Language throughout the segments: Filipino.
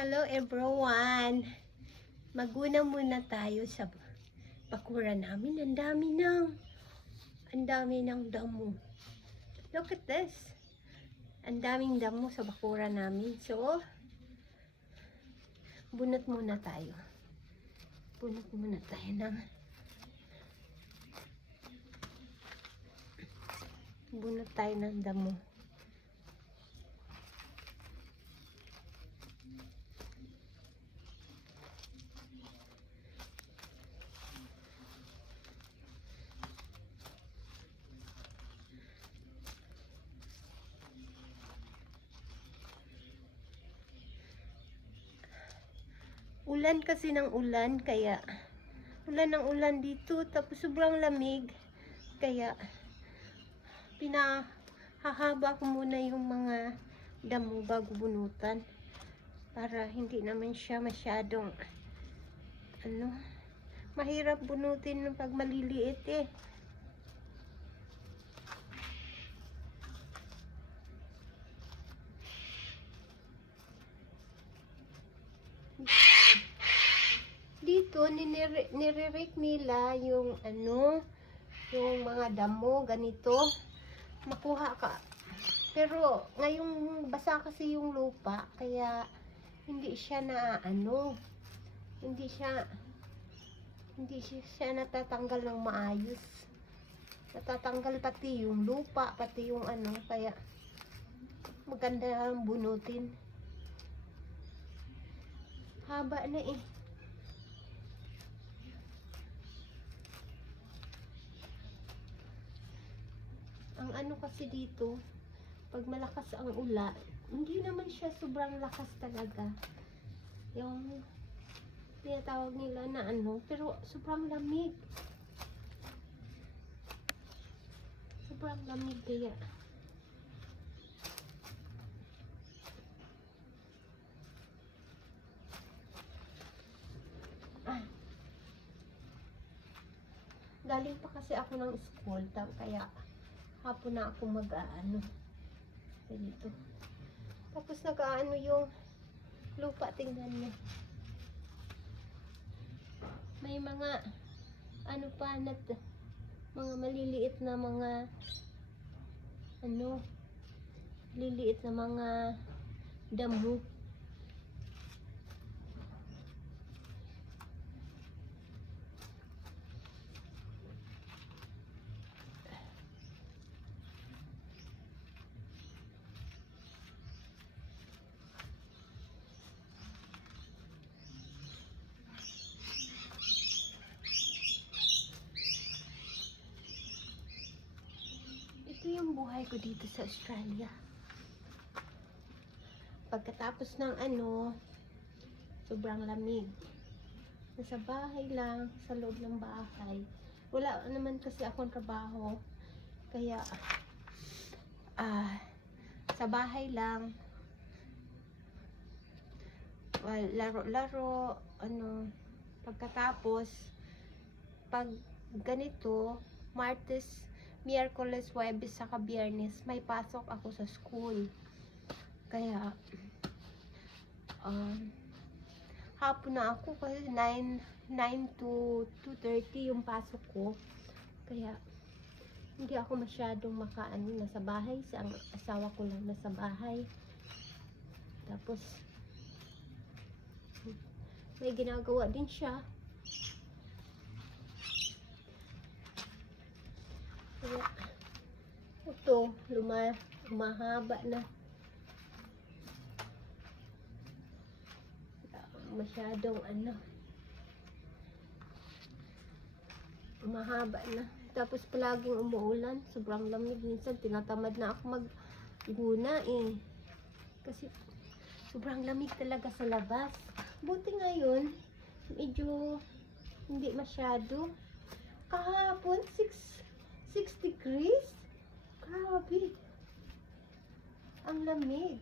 Hello everyone! Maguna muna tayo sa bakuran namin. Ang dami ng damo. Look at this. Ang daming damo sa bakuran namin. So, bunot muna tayo. Bunot muna tayo ng damo. Ulan kasi ng ulan, kaya ulan ng ulan dito, tapos sobrang lamig, kaya pinahahaba ko muna yung mga damo bago bunutan para hindi naman siya masyadong mahirap bunutin pag maliliit eh. Dito nire-rake nila yung yung mga damo ganito, makuha ka. Pero ngayong basa kasi yung lupa, kaya hindi siya hindi siya natatanggal ng maayos. Natatanggal pati yung lupa, pati yung kaya maganda ang bunutin. Haba na eh. Ang kasi dito, pag malakas ang ulan, hindi naman siya sobrang lakas talaga. Yung tinatawag nila na pero sobrang lamig. Sobrang lamig kaya. Galing pa kasi ako ng school, kaya hapon na ako dito. Tapos yung lupa, tingnan niyo. May mga mga maliliit na mga damo. Ito yung buhay ko dito sa Australia. Pagkatapos ng sobrang lamig. Nasa bahay lang, sa loob ng bahay. Wala naman kasi akong trabaho. Kaya, sa bahay lang. Laro-laro, pagkatapos, pag ganito, Martes, Miyerkules, Huwebes, saka Biyernes, may pasok ako sa school. Kaya, hapon na ako kasi 9 to 2:30 yung pasok ko. Kaya, hindi ako masyadong nasa bahay. Ang asawa ko lang nasa bahay. Tapos, may ginagawa din siya. Kaya, ito, lumahaba na. Masyadong mahaba na. Tapos palaging umuulan, sobrang lamig. Minsan tinatamad na ako magguna eh. Kasi sobrang lamig talaga sa labas. Buti ngayon, medyo hindi masyado. Kahapon, 6 degrees. Grabe. Ang lamig.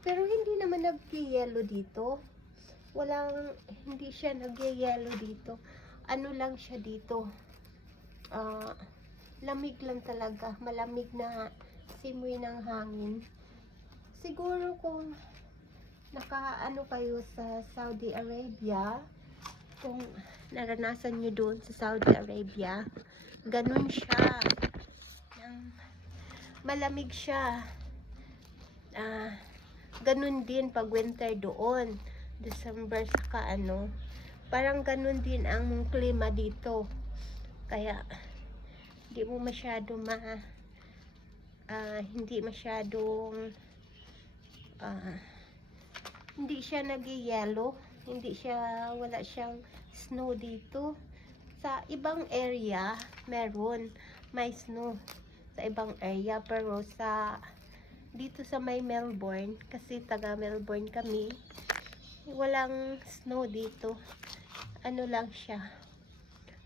Pero hindi naman nag-yellow dito. Hindi siya nag-yellow dito. Lang siya dito. Lamig lang talaga. Malamig na simoy ng hangin. siguro kung nakaano kayo sa Saudi Arabia, kung naranasan nyo doon sa Saudi Arabia, ganun siya. Malamig siya. Ganun din pag winter doon. December saka ano. Parang ganun din ang klima dito. Kaya, hindi mo masyado hindi masyadong hindi siya nag-yellow, wala siyang snow dito. Sa ibang area may snow sa ibang area, pero dito sa may Melbourne, kasi taga Melbourne kami, walang snow dito. Ano lang siya,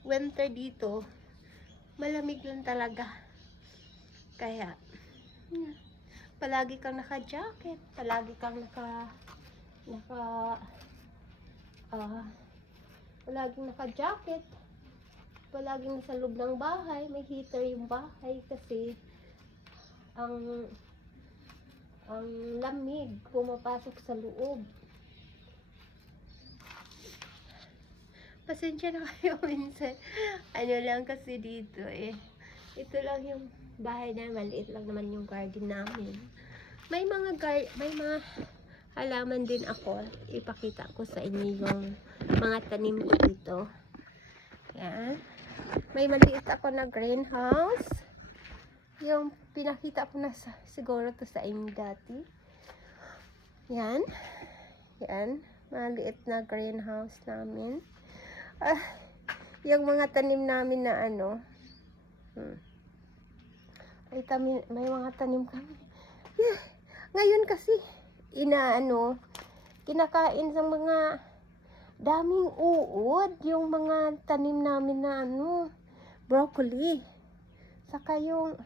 winter dito, malamig lang talaga. Kaya palagi kang naka-jacket, palagi kang palaging naka-jacket, palaging nasa loob ng bahay, may heater yung bahay kasi ang lamig pumapasok sa loob. Pasensya na kayo minsan. Ano lang kasi dito ito lang yung bahay na maliit lang naman yung garden namin. May mga halaman din ako. Ipakita ko sa inyo yung mga tanim ko dito. Yan. May maliit ako na greenhouse. Yung pinakita ko na siguro to sa inyo dati. Yan. Yan. Maliit na greenhouse namin. Yung mga tanim namin na ano. May mga tanim kami. Ngayon kasi, kinakain sa mga daming uod, yung mga tanim namin na broccoli. Saka yung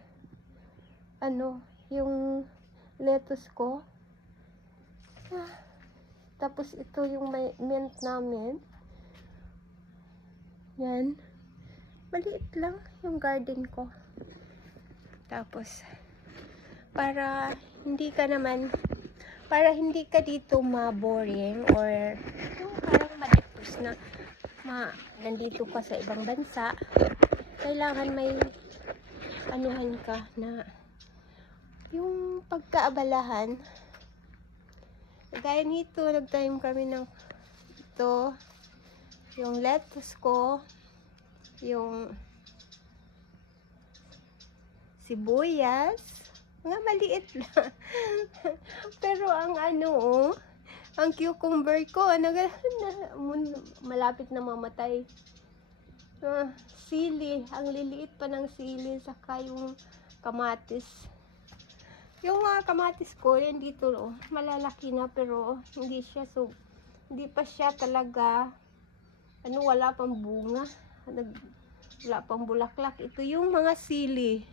lettuce ko. Tapos ito yung may mint namin. Yan. Maliit lang yung garden ko. Tapos, para hindi ka dito ma-boring or yung parang ma-depress na nandito ka sa ibang bansa, kailangan may anuhan ka na yung pagkaabalahan. Gaya nito, nagtanim kami ng ito, yung lettuce ko, yung sibuyas, mga maliit lang. Pero ang ang cucumber ko, malapit na mamatay. Sili, ang liliit pa ng sili, saka yung kamatis. Yung kamatis ko, yan dito, malalaki na, pero hindi pa siya talaga, wala pang bunga, wala pang bulaklak. Ito yung mga sili.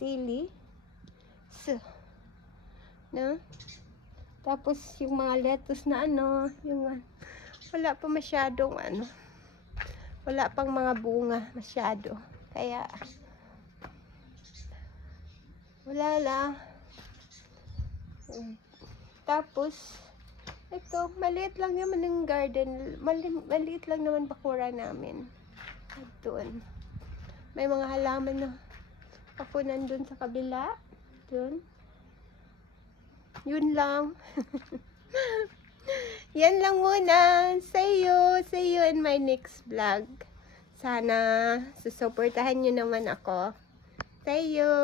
Sili. No? Tapos yung mga lettuce na wala pa masyadong wala pang mga bunga masyado. Kaya wala lang. Tapos ito, maliit lang naman ng garden. Maliit lang naman bakura namin. Doon. May mga halaman na ako nandun sa kabila. Doon. Yun lang. Yan lang muna. See you in my next vlog. Sana susuportahan nyo naman ako. See you.